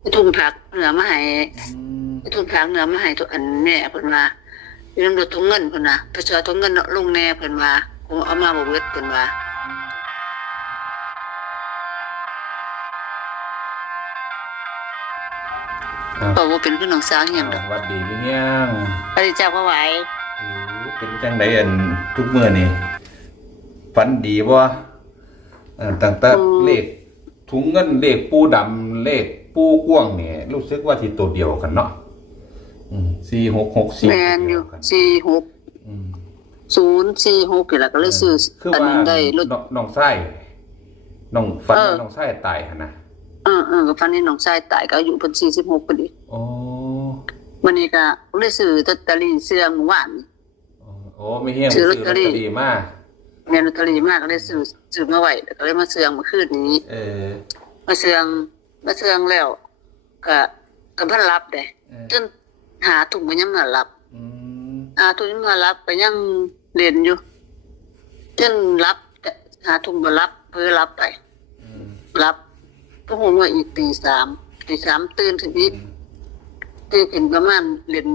ไปทุ่มผักเหนือมาให้อืมไปทุ่มผักเหนือมาให้ตัวอันแม่เพิ่นว่าอยู่นำรถถุงเงินเพิ่นน่ะไปเจอถุงเงินลงแน่เพิ่นว่าคงเอามาบ่เบิดเพิ่นว่าอ่าเพราะว่าเป็นพี่น้องสาวเฮียงดอกหวัดดีพี่เนียงพระเจ้าก็ไหวโอ้เป็นจังไดอันทุกมื้อนี่ฝันดีบ่เอ่อตั้งแต่เลขถุงเงินเลขปูดำเลข ปูกว้างนี่รู้สึกว่าที่ตัวเดียวกันเนาะอืม4664แม่นอยู่46อืม046นี่ล่ะก็เลยซื้อคืออันว่าได้รถน้องน้องไส้น้องฝันเออว่าน้องไส้ตายหั่นนะเออๆก็ฟันนี่น้องชายตายก็อายุเพิ่น46พอดีโอ้วันนี้ก็เลยซื้อลอตเตอรี่เสื้อหมู่บ้านนี่โอ้ไม่เฮี้ยงซื้ซื้ออลลออตตเตเตออรี่รี่มาแม่ลอตเตอรี่มากก็เลยซื้อซื้อมาไว้แล้วก็เลยมาเสื่องเมื่อคืนนี้ เออมาเสื่อง มาเสื่องแล้วก็ก็เพิ่นรับได้เออจนหาถุงมันยังมารับอืมหาถุงยังมารับก็ยังเรียนอยู่จนรับแต่หาถุงบ่รับเพื่อรับไปอืมรับก็คงว่าอีกตีสามตีสามตื่นถึงอีกตื่นขึ้นประมาณเรียน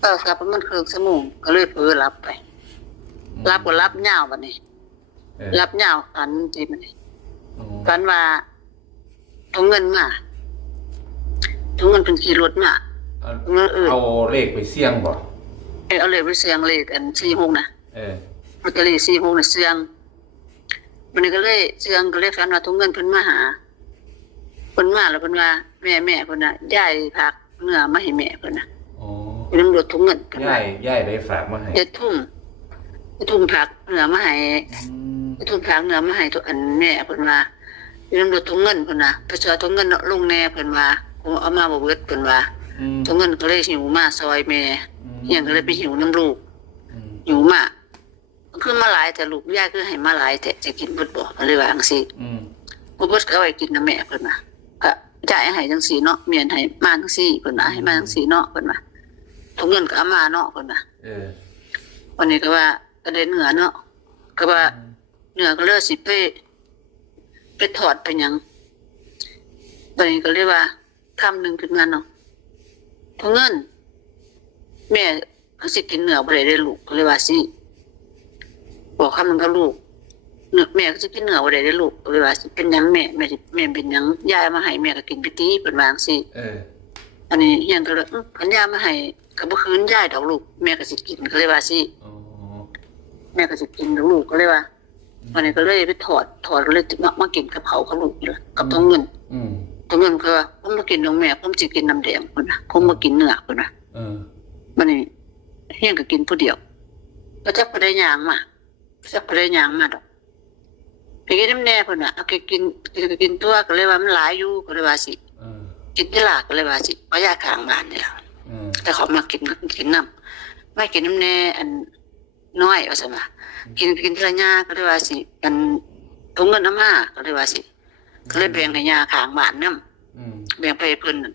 เออครับประมาณครึ่งชั่วโมงก็เลยเพื่อรับไป รับก็รับยาวบัดนี้เออรับยาวฝันจริงบัดนี้อืมฝันว่า ถุงเงินมาถุงเงินเป็นขี่รถมาเอาถุงเงินเออเอาเลขไปเสี่ยงบ่เออเอาเลยไปเสียงเลขอันสี่หกนะเออลอตเตอรี่สี่หกนะเสียงวันนี้ก็เลยเสียงก็เลยฝันว่าถุงเงินเพิ่นมาหาเพิ่นมาแล้วเพิ่นว่าแม่แม่เพิ่นน่ะยายผักเนื้อมาให้แม่เพิ่นน่ะโอ้เป็นตำรวจถุงเงินเพิ่นย่าว่ายย่ายได้ฝากมาให้จะทุ่มจะทุ่มผักเนื้อมาให้อืมจะทุ่มผักเนื้อมาให้ตัวอันแม่เพิ่นว่า เป็นตำรวจถุงเงินเพิ่นน่ะไปเจอถุงเงินลงแน่เพิ่นว่าคงเอามาบ่เบิดเพิ่นว่าอืมถุงเงินก็เลยหิวมาซอยแม่อืมเฮียงก็เลยไปหิวน้ำลูกอืมหิวมาคือมาหลายแต่ลูกยายคือให้มาหลายแต่จะกินเบิดบ่ก็เลยว่าจังซี่ อืมบ่เบิดก็เอาไว้กินนะแม่เพิ่นว่าก็จ่ายให้จังซี่เนาะเมียนให้มาจังซี่เพิ่นว่าให้มาจังซี่เนาะเพิ่นว่าถุงเงินก็เอามาเนาะเพิ่นว่าเออวันนี้ก็ว่าก็ได้เนื้อเนาะก็ว่าเนื้อก็เลือสิไป ไปถอดไปหยังวันนี้ก็เลยว่าคำหนึงขึ้นมาเนาะถุงเงิน แม่เขาสิกินเนื้อบ่ได้ได้ลูกก็เลยว่าสิบอกคำหนึงกับลูกเนื้อแม่ก็จะกินเนื้อบ่ได้ได้ลูกก็เลยว่าสิเป็นหยังแม่แม่สิแม่เป็นหยังยายเอามาให้แม่ก็กินไปตีเพิ่นว่าจังซี่เออ อันนี้เฮียนก็เลยอื้อคันยายมาให้ก็บ่คืนยายดอกลูก แม่ก็สิกินก็เลยว่าสิโอ้แม่ก็สิกินดอกลูกก็เลยว่า วันนี้ก็เลยไปถอดถอดก็เลยมามากินกับเขากับลูกนี่ล่ะกับตัวเงินอืมตัวเงินก็ว่าผมบ่กินนมแม่ผมสิกินน้ำแดงพุ่นน่ะผมบ่กินเนื้อพุ่นน่ะเออวันนี้เฮียนก็กินผู้เดียวก็จักบ่ได้หยังมาจักบ่ได้หยังมาดอกไปกินน้ำแน่พุ่นน่ะเอาไปกินกินก็กินตัวก็เลยว่ามันหลายอยู่ก็เลยว่าสิเออกินที่ลาก็เลยว่าสิเอายาข้างบ้านนี่ล่ะเออแต่เขามากินก็กินน้ำไม่กินน้ำแน่อัน น้อยว่าซั่นว่ากินกินทีละยาก็เลยว่าสิอันถุงเงินน้ำมาก็เลยว่าสิก็เลยแบ่งให้ยาข้างบ้านนํอืมแบ่งไปให้เพิ่นนั่น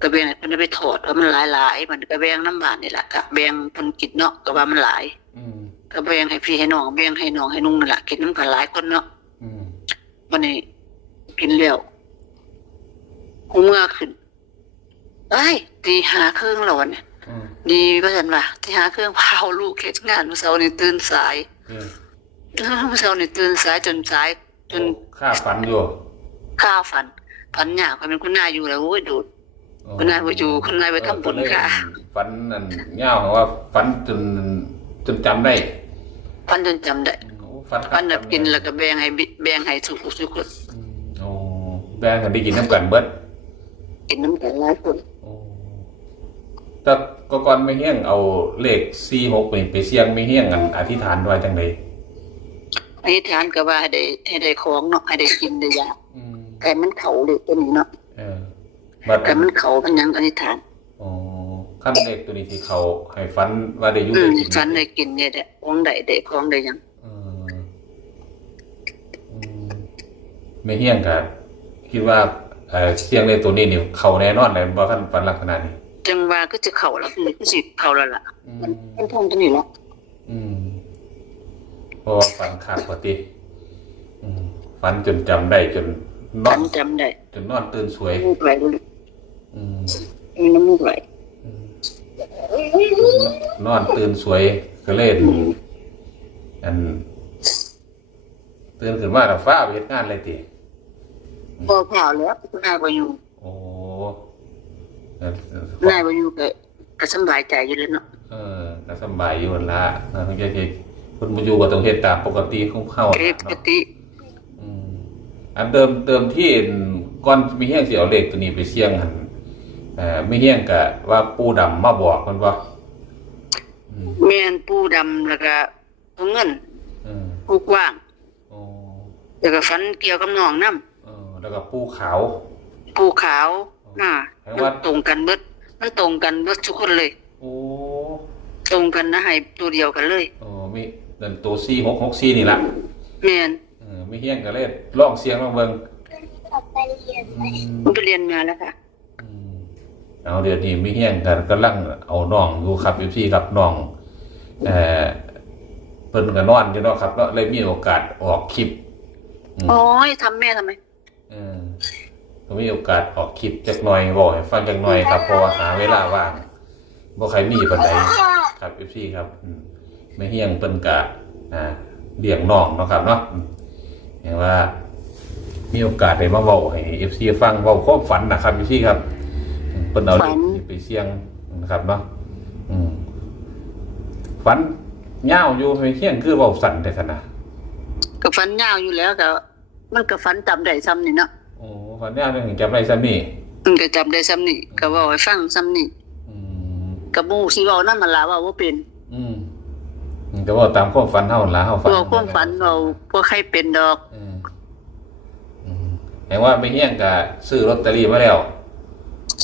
ก็แบ่งให้เพิ่นเอาไปถอดว่ามันหลายๆมันก็แบ่งน้ำบ้านนี่ล่ะก็แบ่งเพิ่นกินเนาะก็ว่ามันหลาย อืมก็แบ่งให้พี่ให้น้องแบ่งให้น้องให้นุ่งนั่นล่ะกินน้ำกันหลายคนเนาะอืมวันนี้กินแล้วหูเมื่อขึ้นไอ้ยตีหาครึ่งแล้ววันเนี่ย อืมดีว่าฉันว่าที่หาเครื่องเผาลูกเฮ็ดงานเมื่อเช้านี่ตื่นสายเออเมื่อเช้านี่ตื่นสายจนสาย จนค่าฝันอยู่ข้าวฝันฝันยากความเป็นคุณนายอยู่แล้วโอ้ยดูดโอ้คุณนายบ่อยู่คุณนายไปทำบุญค่ะฝันนั่นเงาว่าฝันจนจนจำได้ฝันจนจำได้โอ้ฝันฝันแบบกินแล้วก็แบ่งให้บิแบ่งให้ทุกคนทุกคนอืมโอ้แบ่งกันได้กินน้ำกันเบิดกินน้ำกันหลายคนโอ้ แต่ก็ก่อนไม่เฮี้ยงเอาเลขสี่หกไปไปเสี่ยงไม่เฮี้ยงกันอธิษฐานไว้จังไดอธิษฐานก็ว่าให้ได้ให้ได้ของเนาะให้ได้กินได้ยาอืมไก่มันเขาเลยตัวนี้เนาะเออบัดไก่มันเขามันหยังอธิษฐานอ๋อขั้นเลขตัวนี้ที่เขาให้ฝันว่าได้อยู่อืได้มกินฝันได้กินเนี่ยแหละของได้ได้ของได้หยังเอออืมไม่เฮี้ยงกันคิดว่าเอ่อเสียงเลขตัวนี้นี่เขาแน่นอนเลยบ่ขั้นฝันลักษณะนี้ จังว่าก็จะเข้าแล้วคือสิเข้าแล้วล่ะ อืมันมมันท่องตัวนี้เนาะอืมเพราะว่าฝันขาดปกติอืมฝันจนจำได้จนนอนจำจำได้จนนอนตื่นสวยน้ำมูกไหลเลยอืมมีน้ำมูกไหลนอนตื่นสวยก็เล่นอันตื่นขึ้นมาแล้วฟ้าไปเฮ็ดงานอะไรติ พอเผาแล้วนายบ่อยู่ โอ้เออ นายบ่อยู่ก็ก็สำบายใจอยู่แล้วเนาะเออก็สำบายอยู่นั่นละนะทั้งที่คุณบ่อยู่ก็ต้องเฮ็ดตามปกติของเขาเอ้ปกเนาะติอืมอันเดิมเดิมที่ก่อนมีเฮียงสิเอาเลขตัวนี้ไปเสี่ยงหั่นเอ่อมีเฮียงก็ว่าปู่ดำมาบอกมันว่าแม่นปูดำแล้วก็ผู้เงินอืมผู้กว้างโอ้แล้วก็ฝันเกี่ยวกับน้องนํเออแล้วก็ปู่ขาวผู้ขาว น่ะแปลว่ามันตรงกันเบิดมันตรงกันเบิดทุกคนเลย โอ้ตรงกันนะให้ตัวเดียวกันเลยโอ้มีเดินตัว4664นี่ล่ะแม่นเออมีเฮียงก็เลยลองเสียงลองเบิ่งอืมมันไปเรียนมาแล้วค่ะอืมเอาเดี๋ยวนี้มีเฮียงกันกำลังเอาน้องอยู่ครับ FC ครับน้องเอ่อเพิ่นก็นอนอยู่เนาะครับเนาะเลยมีโอกาสออกคลิปอืมโอ้ยทำแม่ทำไมเออ ก็มีโอกาสออกคลิปจักหน่อยบอกให้ฟังจักหน่อยครับเพราะว่าหาเวลาว่างบ่ใครมีปานใดครับเอฟซีครับอืมไม่เฮียงเปิ้นกะอ่าเลี้ยงน้องเนาะครับเนาะอืมเห็นว่า มีโอกาสได้มาเว้าให้เอฟซีฟังเว้าความฝันนะครับเอฟซีครับอืมเปิ้นเอาฝันเด็กไปเสี่ยงนะครับเนาะอืมฝันยาวอยู่ไม่เฮียงคือเว้าสั่นแต่ขนาดก็ฝันยาวอยู่แล้วก็มันก็ฝันจำได้ซ้ำนี่เนาะ โอ้ฝันยาวนี่ถึงจำได้ซ้ำนี่มันก็จำได้ซ้ำนี่ก็เว้าให้ฟังซ้ำนี่อืมกับหมู่สิเว้านำมันล่ะว่าบ่เป็นอืมอืมก็บอกตามความฝันเท่านั้นละเท่าฝันเว้าความฝันเว้าบ่ใครเป็นดอก อืมอืมเห็นว่าไม่เฮี้ยงกับซื้อลอตเตอรี่มาแล้ว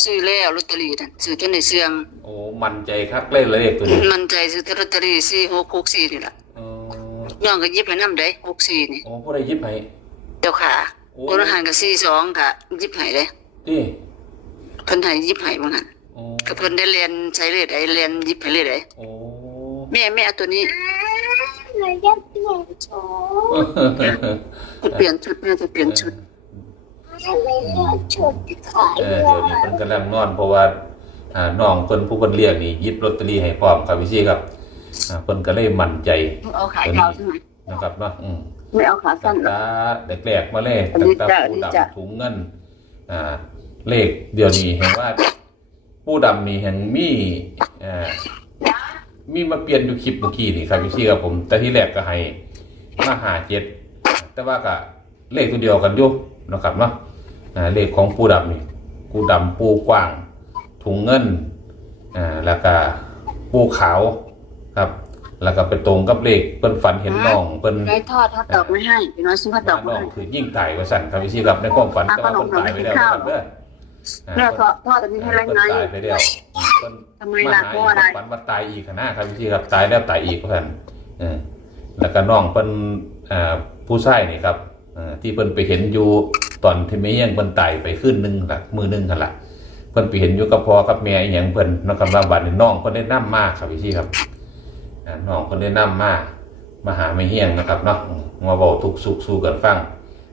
ซื้อแล้วลอตเตอรี่นั่นซื้อจนได้เสื่องโอ้มันใจคักเล่นเลยเลขตัวนี้มันใจซื้อแต่ลอตเตอรี่4664นี่ล่ะอ๋อน้องก็หยิบให้นำได้64นี่โอ้ผู้ใดยิบให้เจ้าขา โอ้ตัวอาหารก็42ก็หยิบให้เด้ดิเพิ่นให้หยิบให้บ่งั้นโอ้ก็เพิ่นได้เรียนใช้เลขได้เรียนหยิบให้เลยได้โอ้แม่แม่เอาตัวนี้หนูจะเปลี่ยนชุดเปลี่ยนชุดแม่จะเปลี่ยนชุดทำไมเลือกชุดขายเออเดี๋ยวนี้เพิ่นกำลังนอนเพราะว่าอ่าน้องเพิ่นผู้เพิ่นเรียกนี่หยิบลอตเตอรี่ให้พร้อมครับพี่ซี่ครับอ่าเพิ่นก็เลยมั่นใจเอาขายาวใช่ไหม นะครับเนาะอืมไม่เอาขาสั้ตั้นงหรอกแต่แรกๆมาเลยอันตั้งนี้แต่จ้ะปูอันนี้จ้ะ ดำถุงเงิน อ่า เลขเดี๋ยวนี้เห็นว่าปูดำนี่แห่งมีเอ่อมีมาเปลี่ยนอยู่คลิปเมื่อกี้นี่ครับพี่ซี่ครับผม แต่ที่แรกก็ให้มาหาเจ็ดแต่ว่าก็เลขตัวเดียวกันอยู่นะครับเนาะอ่าเลขของปูดำนี่ปูดำปูกว้าง ถุงเงินอ่าแล้วก็ปูขาวครับ แล้วก็ไปตรงกับเลขเปิ้นฝันเห็นน้องเปิ้นไก่ทอดทอดดอกไม่ให้พี่น้อยซื้อทอดดอกน้ไม่องให้คือยิ่งตายว่าสั่นครับพี่ซี่ครับในความฝันแต่ว่าเพิ่นตายไปแล้วนะครับเด้ออ่าแม่ทอดทอดอันนี้ให้แรงเพิ่นไงตายไปแล้วเพิ่นทำไมมาล่ะหาเพอีราะกอะไรฝันว่าตายอีกขนาดครับพี่ซี่ครับตายแล้วตายอีกเพิ่นเออแล้วก็น้องเพิ่นอ่าผู้ชายนี่ครับเอ่อที่เพิ่นไปเห็นอยู่ตอนที่แม่ยังเพิ่นตายไปคืนหนึงล่ะมื้อหนึงหั่นล่ะเพิ่นไปเห็นอยู่กับพ่อกับแม่อีหยังเพิ่นเนาะครับว่าบัดนี้น้องเพิ่นได้นำมาครับพี่ซี่ครับอ่า น้องเพิ่นได้นำมามาหาแม่เฮียงนะครับเนาะอืมมาเว้าทุกข์สุขสู่กันฟัง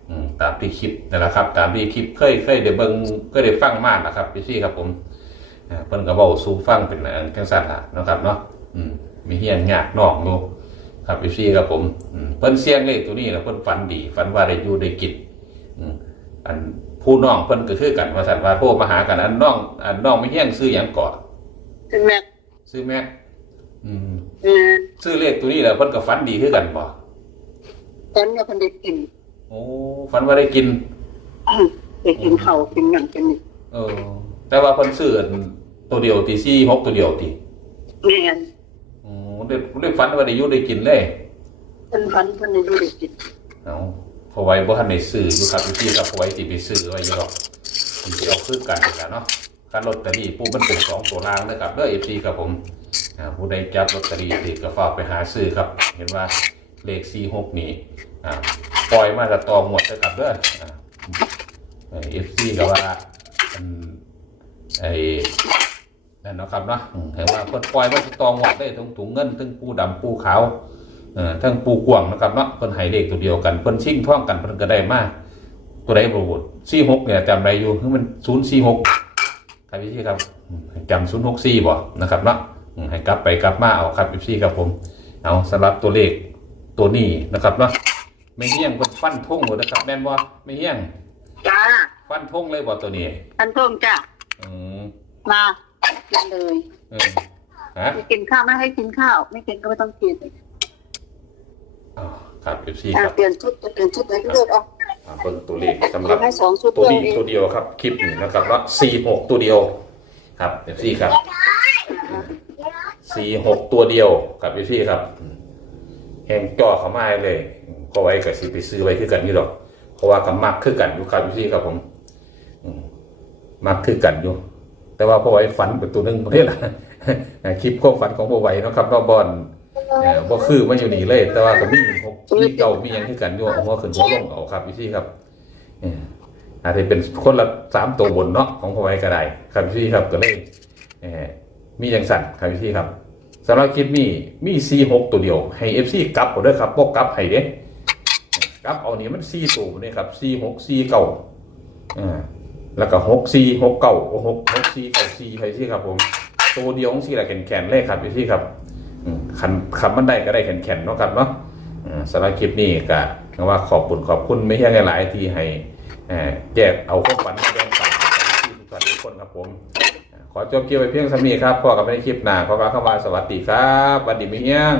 อืมตามที่คลิปนั่นแหละครับ ตามที่คลิปเคยเคยได้เบิ่งเคยได้ฟังมากนะครับพี่ซี่ครับผมอ่าเพิ่นก็เว้าสู่ฟังเป็นอันจังซั่นล่ะเนาะครับเนาะอืมมีเฮียงยากนอกอยู่ครับพี่ซี่ครับผมอืมเพิ่นเสียงเลขตัวนี้แล้วเพิ่นฝันดีฝันว่าได้อยู่ได้กินอืมอันผู้น้องเพิ่นก็คือกันว่าซั่นว่าโทรมาหากันอันน้องอันน้องไม่เฮียงซื้อหยังก่อนเป็นแม่ซื้อแม็ก อืมแม่ซื้อเลขตัวนี้แล้วเพิ่นก็ฝันดีคือกันบ่ตอนนี้เพิ่นได้กินโอ้ฝันว่าได้กินได้กินข้าวกินหยังกินนี่เออ แต่ว่าเพิ่นซื้ออันตัวเดียวตีซี่หกตัวเดียวตีแม่นอ๋อได้ได้ฝันว่าได้อยู่ได้กินเลยเพิ่นฝันเพิ่นได้ดูได้กินเอาเพอไว้บ่ทันได้ซื้ออยู่ครับพี่ครับเพอไว้สิไปซื้อไว้อยู่หรอกผมสิเอาคือกันนี่ล่ะเนาะการลอตเตอรี่ปูมันเป็นสองตัวรางนะครับเด้อ FC ครับผม อ่าผู้ใดจับลอตเตอรี่สิก็ฝากไปหาซื้อครับ เห็นว่าเลข46นี่อ่าปล่อยมาจะต่อหมดนะครับเด้อเอ่อ FC ก็ว่าอันไอ้นั่นนะครับเนาะเห็นว่าเพิ่นปล่อยมาจะตองหวดได้ทั้งถุงเงินทั้งปูดำปูขาวเอ่อทั้งปูกวางนะครับเนาะเพิ่นให้เลขตัวเดียวกันเพิ่นชิงท่องกันเพิ่นก็ได้มากตัวใดบ่บุสี่หกเนี่ยจำได้อยู่คือมันศูนย์สี่หกครับพี่ครับอืมจำศูนย์หกสี่บ่นะครับเนาะ ให้กลับไปกลับมาเอาครับพี่ครับผม เอาสำหรับตัวเลขตัวนี้นะครับเนาะไม่เฮี้ยงบนฟันทงหมดนะครับ แม่นบ่ไม่เฮี้ยงจ้าฟันทงเลยบ่ตัวนี้ท่านพงจ้าอืมมากินเลยเออฮะไม่กินข้าวไม่ให้กินข้าว ไม่กินก็ไม่ต้องกินอ๋อครับพี่อะครับเปลี่ยนชุดจะเปลี่ยนชุดอะไรก็เลือกเอาอ่าเบิ่งตัวเลขสำหรับให้สองชุดตัวเลือกนี้เองตัวเดียวครับ คลิปนี้นะครับว่าสี่หกตัวเดียว ครับเอฟซีครับ สี่หกตัวเดียวกับเอฟซีครับแหงจ่อเขามาให้เลยก็ไว้กับสิไปซื้อไว้คือกันนี่หรอก เพราะว่ากับมักคือกันอยู่ครับเอฟซีครับผมอืมมักคือกันอยู่ แต่ว่าพอไว้ฝันเป็นตัวหนึงประเทศละคลิปความฝันของพอไว้เนาะครับนอกบอลเออบ่คือมันอยู่นี่เลย แต่ว่าก็มีหกมีเก่ามีหยังคือกันอยู่เอาหัวขึ้นหัวลงเอาครับเอฟซีครับเอออาจจะเป็นคนละสามตัวบนเนาะของพอไว้ก็ได้ครับพี่ครับก็เลยเออมีอย่างสั่นครับพี่ครับ สำหรับคลิปนี้มีซีหกตัวเดียว ให้เอฟซีกลับเอาด้อครับพวกกลับให้เด้กลับเอานี่มันซีตัวนี่ครับซีหกซีเก่าอ่าแล้วก็หกซีหกเก่าหกหกซีเก่าซีไปที่ครับผมตัวเดียวของซีละแขนแขนๆเลยครับพี่ครับอืมคันคำมันได้ก็ได้แขนแขนๆเนาะครับเนาะสำหรับคลิปนี้ก็ว่าขอบคุณขอบคุณไม่ใช่หลายที่ให้เอ่แจกเอาความฝันมาแบ่งปันกับทุกท่านทุกคนครับผม ขอจบคลิปไปเพียงสามีครับพอกับในคลิปหน้าขอกล่าวคำว่าสวัสดีครับบัดดีมิเฮียง